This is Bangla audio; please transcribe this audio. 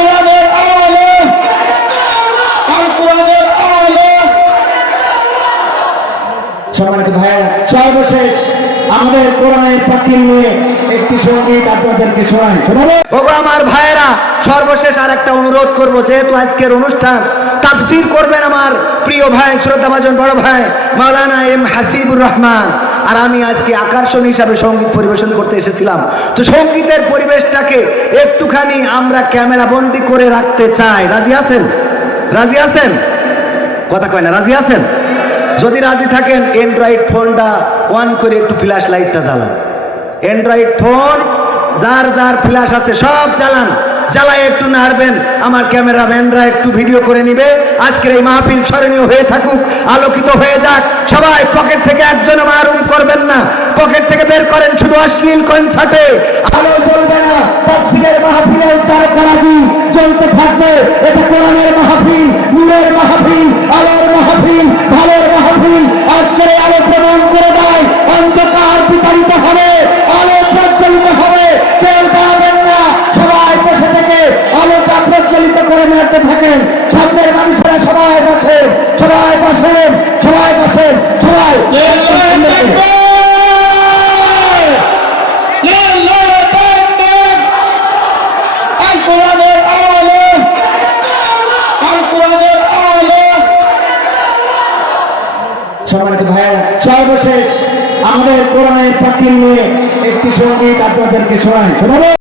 কোরআনের আলো। আর কোরআনের আলো। সম্মানিত ভাইয়ের সর্বশেষ আমাদের কোরআনের পাখি নিয়ে একটি সংগীত আপনাদেরকে শোনাই। শোনাবো? ওগো আমার ভাইয়েরা, সর্বশেষ আর একটা অনুরোধ করব, যেহেতু আজকের অনুষ্ঠান, তাফসির করবেন আমার প্রিয় ভাই শ্রদ্ধা ভাজন বড় ভাই, মাওলানা এম হাসিবুর রহমান। আর আমি আজকে আকর্ষণ হিসাবে সংগীত পরিবেশন করতে এসেছিলাম। তো সঙ্গীতের পরিবেশটাকে একটুখানি আমরা ক্যামেরা বন্দি করে রাখতে চাই। রাজি আছেন? রাজি আছেন? কথা কয় না, রাজি আছেন? যদি রাজি থাকেন অ্যান্ড্রয়েড ফোনটা অন করে একটু ফ্ল্যাশ লাইটটা জ্বালান। অ্যান্ড্রয়েড ফোন যার যার ফ্ল্যাশ আছে, সব চালান জ্বালায় একটু নাড়বেন, আমার ক্যামেরাম্যানরা একটু ভিডিও করে নিবে। আজকের এই মাহফিল স্মরণীয় হয়ে থাকুক, আলোকিত হয়ে যাক। সবাই পকেট থেকে একজনও মারুম করবেন না। পকেট থেকে বের করেন শুধু অশ্লীল কনসার্টে। আলো জ্বলবে না, তাফসীরের মাহফিলের তারকারাজি জ্বলতে থাকবে। এটা কোরআনের মাহফিল, নূরের মাহফিল, আলোর মাহফিল, ভালোর সামনের মানুষেরা সবাই বসেন সবাই বসেন সবাই বসেন সবাই সর্বশেষ আমাদের কোরআনের পাখি নিয়ে একটি সংগীত আপনাদেরকে শোনাই। শোনাবো?